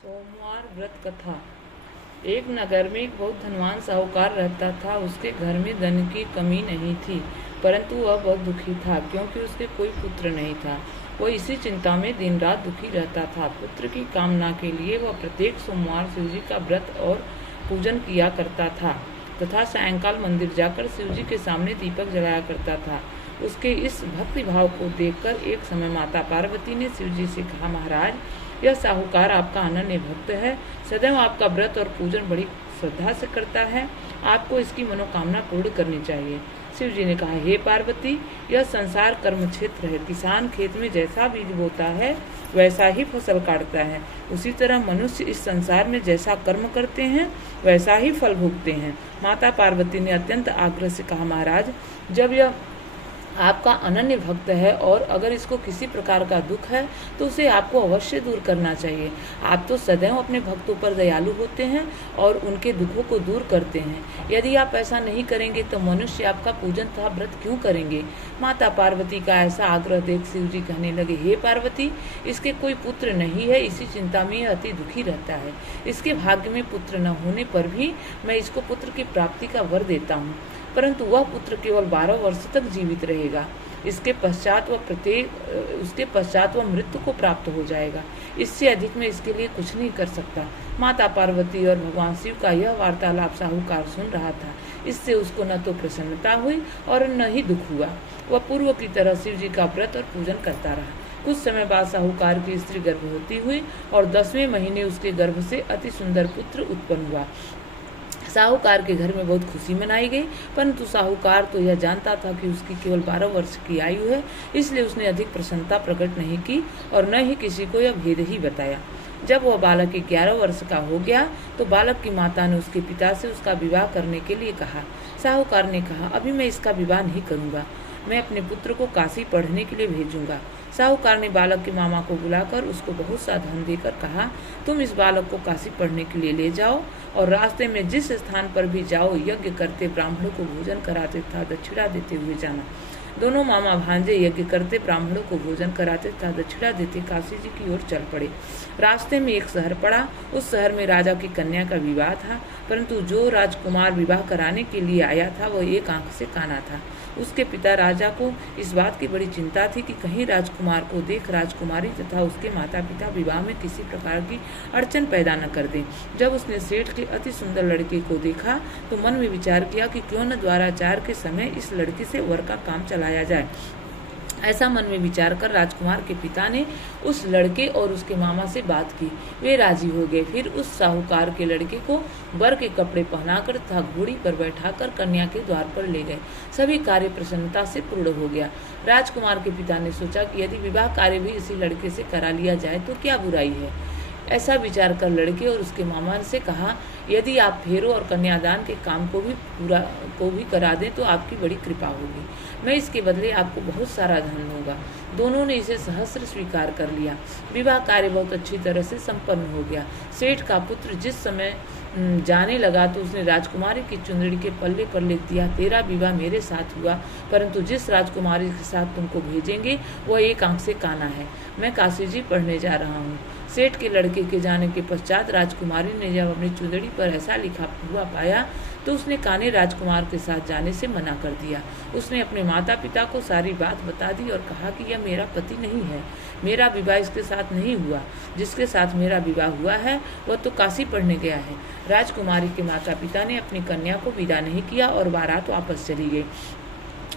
सोमवार व्रत कथा। एक नगर में एक बहुत धनवान साहूकार रहता था। उसके घर में धन की कमी नहीं थी, परंतु वह बहुत दुखी था क्योंकि उसके कोई पुत्र नहीं था। वह इसी चिंता में दिन रात दुखी रहता था। पुत्र की कामना के लिए वह प्रत्येक सोमवार शिवजी का व्रत और पूजन किया करता था तथा सायंकाल मंदिर जाकर शिवजी के सामने दीपक जलाया करता था। उसके इस भक्ति भाव को देखकर एक समय माता पार्वती ने शिवजी से कहा, महाराज, यह साहूकार आपका अनन्य भक्त है, सदैव आपका व्रत और पूजन बड़ी श्रद्धा से करता है। आपको इसकी मनोकामना पूर्ण करनी चाहिए। शिव जी ने कहा, हे पार्वती, यह संसार कर्म क्षेत्र है। किसान खेत में जैसा बीज बोता है वैसा ही फसल काटता है। उसी तरह मनुष्य इस संसार में जैसा कर्म करते हैं वैसा ही फल भोगते हैं। माता पार्वती ने अत्यंत आग्रह से कहा, महाराज, जब यह आपका अनन्य भक्त है और अगर इसको किसी प्रकार का दुख है तो उसे आपको अवश्य दूर करना चाहिए। आप तो सदैव अपने भक्तों पर दयालु होते हैं और उनके दुखों को दूर करते हैं। यदि आप ऐसा नहीं करेंगे तो मनुष्य आपका पूजन तथा व्रत क्यों करेंगे। माता पार्वती का ऐसा आग्रह देख शिव जी कहने लगे, हे पार्वती, इसके कोई पुत्र नहीं है, इसी चिंता में यह अति दुखी रहता है। इसके भाग्य में पुत्र न होने पर भी मैं इसको पुत्र की प्राप्ति का वर देता हूँ, परंतु वह पुत्र केवल 12 वर्ष तक जीवित रहेगा। उसके पश्चात वह मृत्यु को प्राप्त हो जाएगा। इससे अधिक मैं इसके लिए कुछ नहीं कर सकता। माता पार्वती और भगवान शिव का यह वार्तालाप साहूकार सुन रहा था। इससे उसको न तो प्रसन्नता हुई और न ही दुख हुआ। वह पूर्व की तरह शिव जी का व्रत और पूजन करता रहा। कुछ समय बाद साहूकार की स्त्री गर्भवती हुई और 10वें महीने उसके गर्भ से अति सुंदर पुत्र उत्पन्न हुआ। साहूकार के घर में बहुत खुशी मनाई गई, परंतु साहूकार तो यह जानता था कि उसकी केवल 12 वर्ष की आयु है, इसलिए उसने अधिक प्रसन्नता प्रकट नहीं की और न ही किसी को यह भेद ही बताया। जब वह बालक 11 वर्ष का हो गया तो बालक की माता ने उसके पिता से उसका विवाह करने के लिए कहा। साहूकार ने कहा, अभी मैं इसका विवाह नहीं करूंगा, मैं अपने पुत्र को काशी पढ़ने के लिए भेजूंगा। साहूकार ने बालक के मामा को बुलाकर उसको बहुत सा धन देकर कहा, तुम इस बालक को काशी पढ़ने के लिए ले जाओ और रास्ते में जिस स्थान पर भी जाओ यज्ञ करते ब्राह्मणों को भोजन कराते तथा दक्षिणा देते हुए जाना। दोनों मामा भांजे यज्ञ करते ब्राह्मणों को भोजन कराते तथा दक्षिणा देते काशी जी की ओर चल पड़े। रास्ते में एक शहर पड़ा। उस शहर में राजा की कन्या का विवाह था, परंतु जो राजकुमार विवाह कराने के लिए आया था वह एक आंख से काना था। उसके पिता राजा को इस बात की बड़ी चिंता थी कि कहीं राजकुमार को देख राजकुमारी तथा उसके माता पिता विवाह में किसी प्रकार की अड़चन पैदा न कर दें। जब उसने सेठ के अति सुंदर लड़के को देखा तो मन में विचार किया कि क्यों न द्वाराचार के समय इस लड़के से वर का काम चलाया जाए। ऐसा मन में विचार कर राजकुमार के पिता ने उस लड़के और उसके मामा से बात की। वे राजी हो गए। फिर उस साहूकार के लड़के को वर के कपड़े पहनाकर तथा घोड़ी पर बैठाकर कन्या के द्वार पर ले गए। सभी कार्य प्रसन्नता से पूर्ण हो गया। राजकुमार के पिता ने सोचा कि यदि विवाह कार्य भी इसी लड़के से करा लिया जाए तो क्या बुराई है। ऐसा विचार कर लड़के और उसके मामा से कहा, यदि आप फेरों और कन्यादान के काम को भी करा दें तो आपकी बड़ी कृपा होगी। मैं इसके बदले आपको बहुत सारा धन दूंगा। दोनों ने इसे सहस्र स्वीकार कर लिया। विवाह कार्य बहुत अच्छी तरह से संपन्न हो गया। सेठ का पुत्र जिस समय जाने लगा तो उसने राजकुमारी की चुंदड़ी के पल्ले पर लिख दिया, तेरा विवाह मेरे साथ हुआ, परंतु जिस राजकुमारी के साथ तुमको भेजेंगे वह एक आंख से काना है। मैं काशी जी पढ़ने जा रहा हूँ। सेठ के लड़के के जाने के पश्चात राजकुमारी ने जब अपनी चुंदड़ी पर ऐसा लिखा हुआ पाया तो उसने काने राजकुमार के साथ जाने से मना कर दिया। उसने अपने माता पिता को सारी बात बता दी और कहा कि यह मेरा पति नहीं है, मेरा विवाह इसके साथ नहीं हुआ। जिसके साथ मेरा विवाह हुआ है वह तो काशी पढ़ने गया है। राजकुमारी के माता पिता ने अपनी कन्या को विदा नहीं किया और बारात वापस चली गई।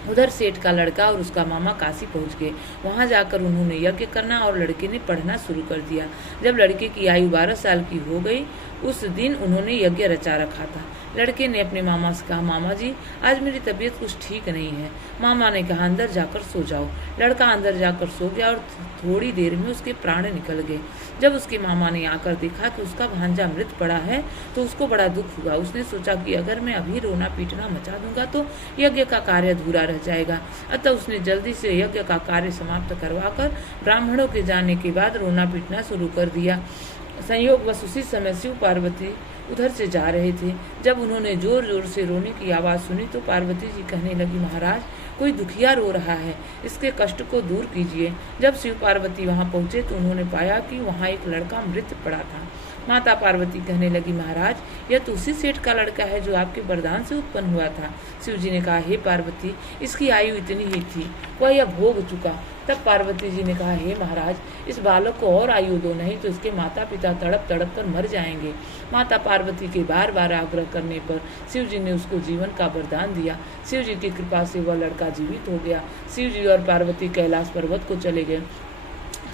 उधर सेठ का लड़का और उसका मामा काशी पहुंच गए। वहां जाकर उन्होंने यज्ञ करना और लड़के ने पढ़ना शुरू कर दिया। जब लड़के की आयु 12 साल की हो गई उस दिन उन्होंने यज्ञ रचा रखा था। लड़के ने अपने मामा से कहा, मामा जी, आज मेरी तबीयत कुछ ठीक नहीं है। मामा ने कहा, अंदर जाकर सो जाओ। लड़का अंदर जाकर सो गया और थोड़ी देर में उसके प्राण निकल गए। जब उसके मामा ने आकर देखा कि उसका भांजा मृत पड़ा है तो उसको बड़ा दुख हुआ। उसने सोचा कि अगर मैं अभी रोना पीटना मचा दूंगा तो यज्ञ का कार्य अधूरा रह जाएगा। अतः उसने जल्दी से यज्ञ का कार्य समाप्त करवाकर ब्राह्मणों के जाने के बाद रोना पीटना शुरू कर दिया। संयोगवश उसी समय शिव पार्वती उधर से जा रहे थे। जब उन्होंने जोर जोर से रोने की आवाज़ सुनी तो पार्वती जी कहने लगी, महाराज, कोई दुखिया रो रहा है, इसके कष्ट को दूर कीजिए। जब शिव पार्वती वहां पहुंचे तो उन्होंने पाया कि वहां एक लड़का मृत पड़ा था। माता पार्वती कहने लगी, महाराज यह तो उसी सेठ का लड़का है जो आपके वरदान से उत्पन्न हुआ था। शिव जी ने कहा, हे पार्वती, इसकी आयु इतनी ही थी, वह यह भोग चुका। तब पार्वती जी ने कहा, हे महाराज, इस बालक को और आयु दो, नहीं तो इसके माता पिता तड़प तड़प कर मर जाएंगे। माता पार्वती के बार बार आग्रह करने पर शिव जी ने उसको जीवन का वरदान दिया। शिव जी की कृपा से वह लड़का जीवित हो गया। शिव जी और पार्वती कैलाश पर्वत को चले गए।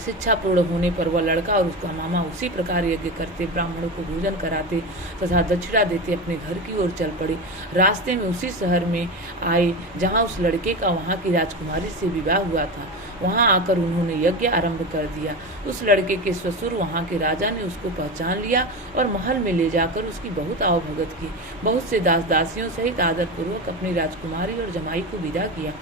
शिक्षा पूर्ण होने पर वह लड़का और उसका मामा उसी प्रकार यज्ञ करते, ब्राह्मणों को भोजन कराते तथा दक्षिणा देते अपने घर की ओर चल पड़े। रास्ते में उसी शहर में आए जहाँ उस लड़के का वहाँ की राजकुमारी से विवाह हुआ था। वहाँ आकर उन्होंने यज्ञ आरंभ कर दिया। उस लड़के के ससुर वहाँ के राजा ने उसको पहचान लिया और महल में ले जाकर उसकी बहुत आवभगत की। बहुत से दास दासियों सहित आदर पूर्वक अपनी राजकुमारी और जमाई को विदा किया।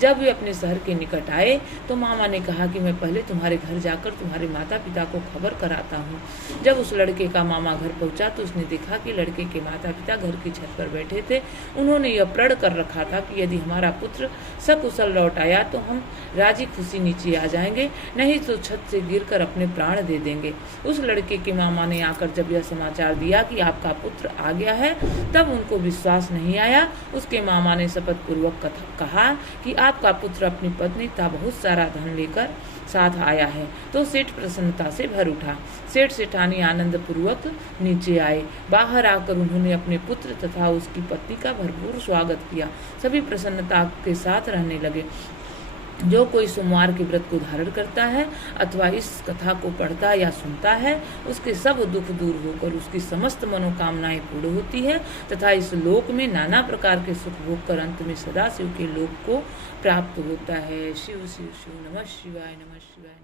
जब वे अपने शहर के निकट आए तो मामा ने कहा कि मैं पहले तुम्हारे घर जाकर तुम्हारे माता पिता को खबर कराता हूँ। जब उस लड़के का मामा घर पहुंचा तो उसने देखा कि लड़के के माता पिता घर की छत पर बैठे थे। उन्होंने यह प्रण कर रखा था कि यदि हमारा पुत्र सकुशल लौट आया तो हम राजी खुशी नीचे आ जाएंगे, नहीं तो छत से गिरकर अपने प्राण दे देंगे। उस लड़के के मामा ने आकर जब यह समाचार दिया कि आपका पुत्र आ गया है, तब उनको विश्वास नहीं आया। उसके मामा ने शपथ पूर्वक कहा कि आपका पुत्र अपनी पत्नी तथा बहुत सारा धन लेकर साथ आया है। तो सेठ प्रसन्नता से भर उठा। सेठ सेठानी आनंद पूर्वक नीचे आए। बाहर आकर उन्होंने अपने पुत्र तथा उसकी पत्नी का भरपूर स्वागत किया। सभी प्रसन्नता के साथ रहने लगे। जो कोई सोमवार के व्रत को धारण करता है अथवा इस कथा को पढ़ता या सुनता है, उसके सब दुख दूर होकर उसकी समस्त मनोकामनाएं पूर्ण होती है तथा इस लोक में नाना प्रकार के सुख भोग कर अंत में सदाशिव के लोक को प्राप्त होता है। शिव शिव शिव, नमः शिवाय नमः शिवाय।